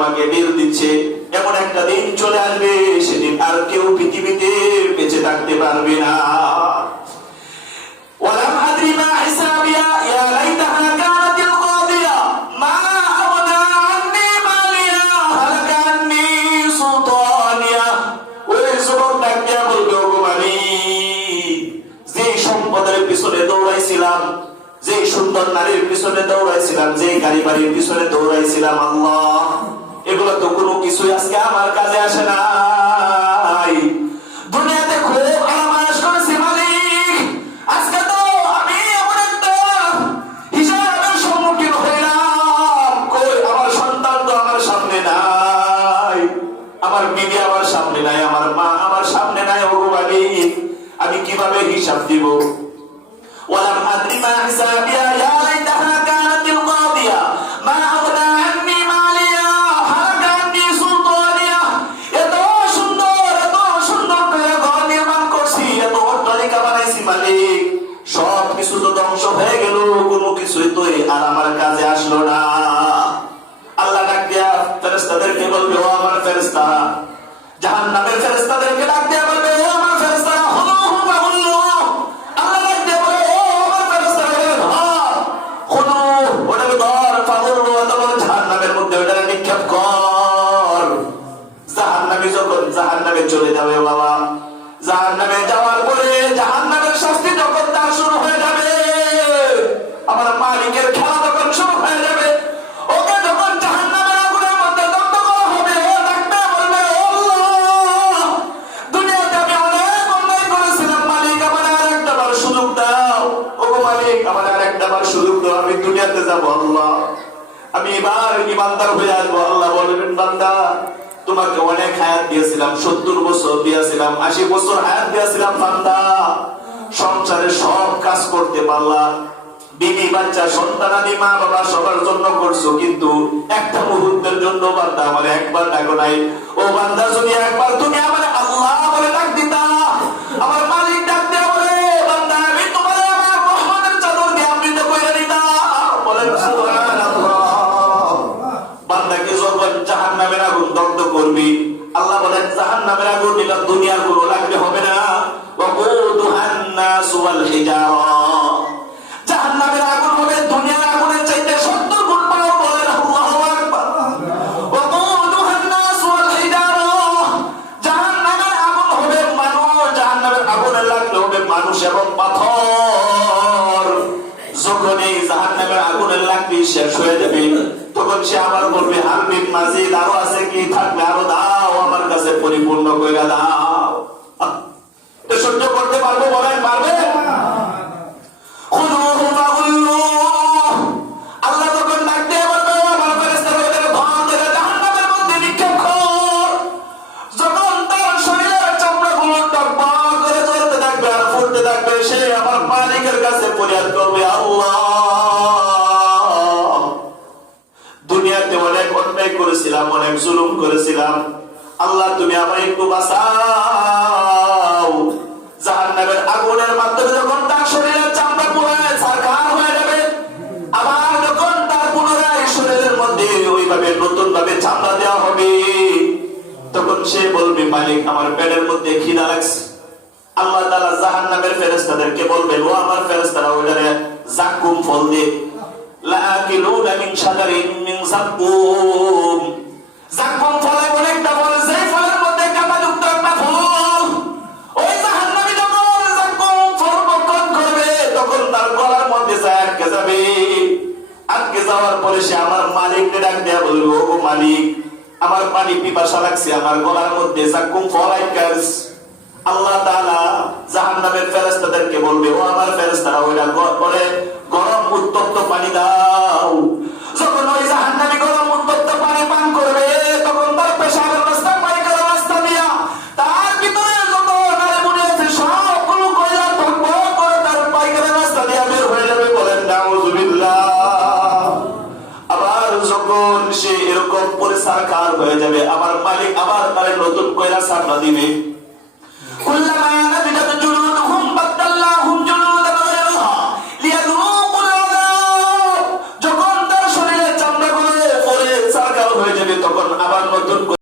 আমাকে বিল দিচ্ছে, এমন একটা দিন চলে আসবে সেদিন আর কেউ পৃথিবীতে বেঁচে থাকতে পারবে না। ওয়ালাম আদরি মা হিসাবিয়া ইয়া লাইতাহা কানাতিল কাদিয়া মা আগনা আন্নি মালিয়া হালাকা আন্নি সুলতানিয়া। ওই যুবক ডাকতে বলবে, ওগো মালিক, যে সম্পদের পিছনে দৌড়াইছিলাম, যে সুন্দর নারীর পিছনে দৌড়াইছিলাম, যে গাড়ি বাড়ির পিছনে দৌড়াইছিলাম, আল্লাহ এগুলো তো কোনো কিছুই আজকে আমার কাজে আসে নাই। দুনিয়াতে খুব আরামায়েশ করেছি মালিক, আজকে তো আমি এমন একটা হিসাবের সম্মুখীন হইলাম। কই আমার সন্তান তো আমার সামনে নাই, আমার বিবি আমার সামনে নাই, আমার মা আমার সামনে নাই। ওগো মালিক, আমি কিভাবে হিসাব দিব? ওয়ালাম আদরি মা হিসাবিয়া ইয়া লাইতাহা কানাতিল কাদিয়া মা আগনা আন্নি মালিয়া হালাকা আন্নি সুলতানিয়া। এত সুন্দর করে ঘর নির্মাণ করছি, এত অট্টালিকা বানাইছি মালিক, সব কিছু তো ধ্বংস হয়ে গেল, কোনো কিছুই তো আর আমার কাজে আসলো না। আল্লাহ ডাক দিয়া ফেরেশতাদেরকে বলবে, ও আমার ফেরেশতারা, জাহান্নামের ফেরেশতাদেরকে ডাক দিয়া বলবে, ও আমার ফেরেশতারা, হুলুহু ফাহুল্লু। আল্লাহ ডাক দিয়া বলে, ও আমার ফেরেশতারা, ওটাকে ধর, ফাহুল্লু, অথবা জাহান্নামের মধ্যে ওটাকে নিক্ষেপ কর। জাহান্নামে যখন জাহান্নামে চলে যাবে বাবা, জাহান্নামে যাওয়ার পরে জাহান্নামের শাস্তি যখন তার শুরু হয়ে যাবে, আমার মালিকের খেলা তখন শুরু হয়ে যাবে। ওকে যখন জাহান্নামের আগুনের মধ্যে দগ্ধ করা হবে, ও ডাকবে বলবে, ও আল্লাহ, দুনিয়াতে আমি অনেক অন্যায় করেছিলাম মালিক, আমার আর একটা বার সুযোগ দাও। ওগো মালিক, আমার আর একটা বার সুযোগ দাও, আমি দুনিয়াতে যাবো আল্লাহ, আমি এবার ইমানদার হয়ে আসবো। আল্লাহ বলবেন, বান্দা, তোমাকে অনেক হায়াত দিয়েছিলাম, 70 বছর দিয়েছিলাম, 80 বছর হায়াত দিয়েছিলাম, বান্দা সংসারে সব কাজ করতে পারলা, বিবি বাচ্চা সন্তানাদি মা বাবা সবার জন্য করছো, কিন্তু একটা মুহূর্তের জন্য বান্দা আমার একবার ডাকো নাই। ও বান্দা, যদি একবার তুমি আমার আল্লাহ বলে ডাক দিতা, আমার মালিক ডাক দেয়া বলে, বান্দা আমি তোমার আমার রহমতের চাদর দিয়ে আবৃত করে দিতাম। বলেন সুবহানাল্লাহ। বান্দাকে যখন জাহান্নামের আগুন দগ্ধ করবি, আল্লাহ বলেন জাহান্নামের আগুন নিলে দুনিয়ার কোনো লাগবে হবে না। ওয়াকুদুহান নাসু ওয়াল হিজারা, জাহান্নামের আগুন হবে দুনিয়ার আগুনের চাইতে 70 গুণ বড়। বলেন আল্লাহু আকবার। ওয়াকুদুহান নাসু ওয়াল হিজারা, জাহান্নামের আগুন হবে মানুষ, জাহান্নামের আগুনে লাগলে হবে মানুষ এবং পাথর। যখন এই জাহান্নামের আগুনে লাগবে শেষ হয়ে যাবে, তখন সে আবার বলবে, হারবিন মাজিদ, আরো আছে কি, থাকলে আরো দাও, আমার কাছে পরিপূর্ণ কইরা দাও। তো সহ্য করতে পারবো? বলেন পারবে? খুলুহু ফাগুল্লু। আল্লাহ তখন ডাক দিয়ে বলবে, আমার ফেরেশতারা ওদের ধর ধরে জাহান্নামের মধ্যে নিক্ষেপ কর। যখন তার শরীরের চামড়াগুলো টকবক করে জ্বলতে থাকবে আর ফুটতে থাকবে, সে আমার মালিকের কাছে ফরিয়াদ করবে, আল্লাহ, দুনিয়াতে অনেক অন্যায় করেছিলাম, অনেক জুলুম করেছিলাম, আল্লাহ তুমি আমার একটু বাঁচাও। জাহান্নামের আগুনের মাধ্যমে যখন তার শরীরের চামড়া পুড়ে ছারখার হয়ে যাবে, আবার যখন তার পুনরায় শরীরের মধ্যে ওইভাবে নতুন ভাবে চামড়া দেওয়া হবে, তখন সে বলবে, মালিক আমার পেটের মধ্যে খিদা লাগছে। আল্লাহ তাআলা জাহান্নামের ফেরেশতাদেরকে বলবেন, ও আমার ফেরেশতারা ওইটারে জাক্কুম ফল দে। লাআকিলুনা মিন শাজারিন মিন যাক্কুম। যাক্কুম ফল এমন একটা ফল, যেই ফলের মধ্যে কাঁটাযুক্ত একটা ফল। ওই জাহান্নামী যখন যাক্কুম ফল ভক্ষণ করবে, তখন তার গলার মধ্যে যায় আটকে যাবে। আটকে যাওয়ার পরে সে আমার মালিককে ডাক দেয়া বলবে, ও মালিক, আমার পানি পিপাসা লাগছে, আমার গলার মধ্যে যাক্কুম ফল আটকে আছে। আল্লাহ তাআলা জাহান্নামের ফেরেশতাদেরকে বলবে, ও আমার ফেরেশতারা ওইটা করে গরম উত্তপ্ত পানি দাও। যখন ওই জাহান্নামী গরম উত্তপ্ত পানি পান করবে, তখন তার পেশাবের রাস্তা, পায়খানার রাস্তা দিয়া তার ভিতরে যত নারী আছে সবগুলো কয়লা টকবক করে তার পায়খানার রাস্তা দিয়া বের হয়ে যাবে। বলেন নাউযুবিল্লাহ। আবার যখন সে এরকম পরিষ্কার হয়ে যাবে, আমার মালিক আবার তারে নতুন কয়লা সামলা দিবে। কুল্লামা নাদিজাত জুলুদুহুম বাদদাল্লাহুম জুলুদান গায়রাহা লিয়াযুকুল আযাব। যখন তার শরীরে চামড়াগুলো পরে ছারখার হয়ে যাবে, তখন আবার